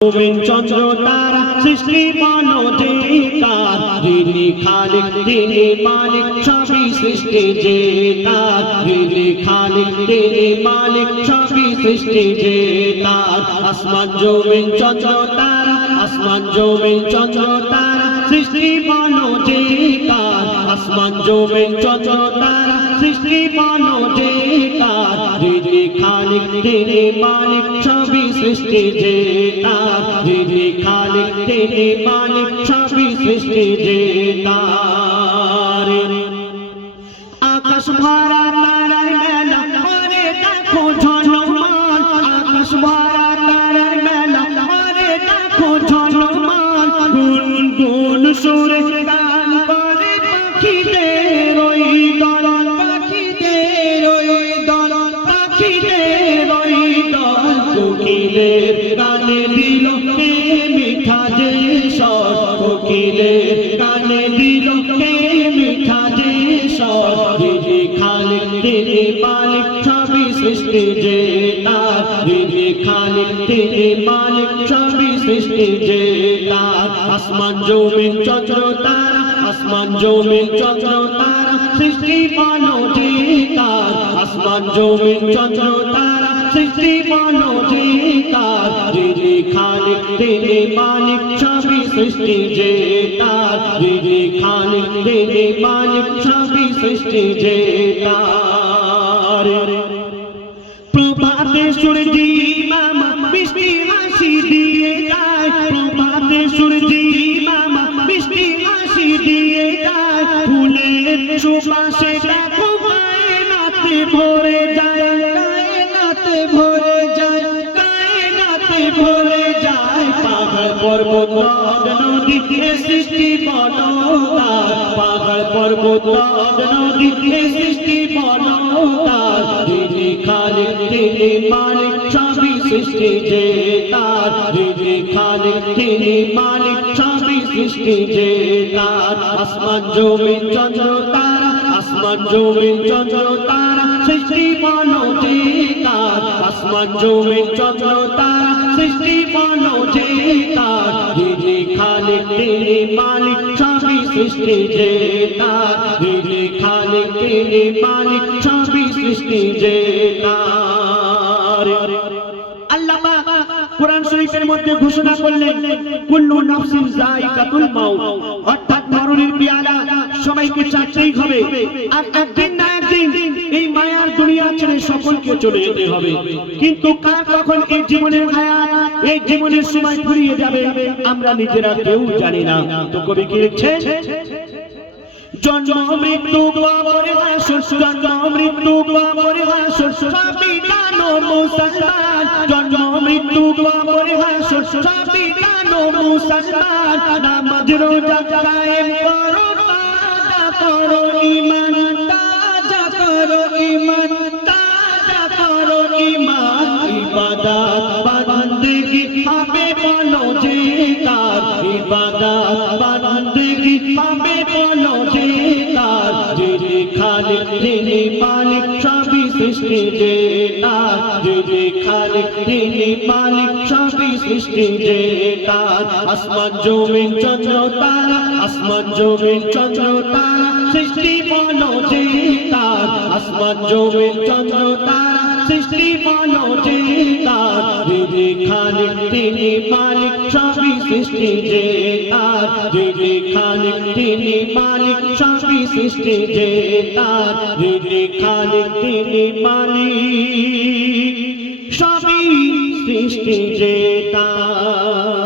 জমিন চন্দ্র তারা সৃষ্টি বলো যে কার, যিনি খালিক তিনি মালিক সবই সৃষ্টি যে তার, যিনি খালিক তিনি মালিক সবই সৃষ্টি যে তার। আসমান জমিন চন্দ্র তারা, আসমান জমিন চন্দ্র তারা সৃষ্টি বলো যে কার, আসমান জমিন চন্দ্র তারা সৃষ্টি বলো যে কার, যিনি খালিক তিনি মালিক সবই সৃষ্টি যে তার, যিনি খালিক তিনি মালিক সবই সৃষ্টি যে তার। আকাশ ভরা তারার মেলা করে দেখো ঝলমান, আকাশ ভরা তারার মেলা করে দেখো ঝলমান, গুন গুন সুরে গান করে পাখিদের ওই দল, পাখিদের ওই দল, পাখিদের ওই দল, কোকিলের গানে দিল মিঠা যে স্বর, কোকিলের গানে দিল মিঠা যে স্বর, যিনি খালিক তিনি মালিক সবই সৃষ্টি যে তার, যিনি খালিক তিনি মালিক সবই সৃষ্টি যে তার। আসমান জমিন চন্দ্র তারা, আসমান জমিন চন্দ্র তারা সৃষ্টি বলো যে কার, আসমান জমিন চন্দ্র তারা সৃষ্টি বলো যে কার, যিনি খালিক তিনি মালিক সবই সৃষ্টি যে তার, যিনি খালিক তিনি মালিক সবই সৃষ্টি যে তার। প্রভাতে সূর্যি মামা বৃষ্টি হাসি দিয়ে যায়, প্রভাতে সূর্যি মামা বৃষ্টি হাসি দিয়ে যায়, ফুলের সুবাসে দেখো কায়নাতে ভরে যায়, কায়নাতে ভরে যায়, কায়নাতে ভরে যায়। পাহাড় পর্বত নদ নদী সৃষ্টি বলো তার, পাহাড় পর্বত নদ নদী সৃষ্টি বলো তার, যিনি খালিক তিনি মালিক সবই সৃষ্টি যে তার, যিনি খালিক তিনি মালিক সবই সৃষ্টি যে তার। আসমান জমিন চন্দ্র তারা, আসমান জমিন চন্দ্র তারা সৃষ্টি বলো যে কার, আসমান জমিন চন্দ্র তারা সৃষ্টি বলো যে কার, যিনি খালিক তিনি মালিক সবই সৃষ্টি যে তার, যিনি খালিক তিনি মালিক সবই সৃষ্টি যে তার। আল্লাহ পাক কোরআন শরীফের মধ্যে ঘোষণা করলেন কুল্লু নাফসিন যায়িকাতুল মাউত, অর্থাৎ মরণের পেয়ালা সবাইকে চাইতেই হবে, আর একদিন না একদিন এই মায়ার দুনিয়া ছেড়ে সকলকে চলে যেতে হবে। কিন্তু কার কখন এই জীবনের হায়াত, এই জীবনের সময় ফুরিয়ে যাবে আমরা নিজেরা কেউ জানি না। তো কবি কি লিখছে, জন্ম মৃত্যু কবরে হাসর, জন্ম মৃত্যু কবরে হাসর সবই জানো মুসলমান, জন্ম মৃত্যু কবরে হাসর সবই জানো মুসলমান, নামাজ রোজা কায়েম করো, তাজা করো ঈমান, তাজা করো ঈমান, তাজা করো ঈমান, ইবাদত বন্দেগি হবে বলো যে কার, ইবাদত বন্দেগি হবে বলো যে কার, যিনি খালিক তিনি মালিক সবই সৃষ্টি যে তার, যিনি খালিক তিনি মালিক সবই সৃষ্টি যে তার। আসমান জমিন চন্দ্র তারা, আসমান জমিন চন্দ্র তারা সৃষ্টি বলো যে তার, আসমান জমিন চন্দ্র তারা সৃষ্টি বলো যে তার, যিনি খালিক তিনি মালিক সবই সৃষ্টি যে তার, যিনি খালিক তিনি মালিক সবই সৃষ্টি যে তার, যিনি খালিক তিনি মালিক সবই সৃষ্টি যে তার।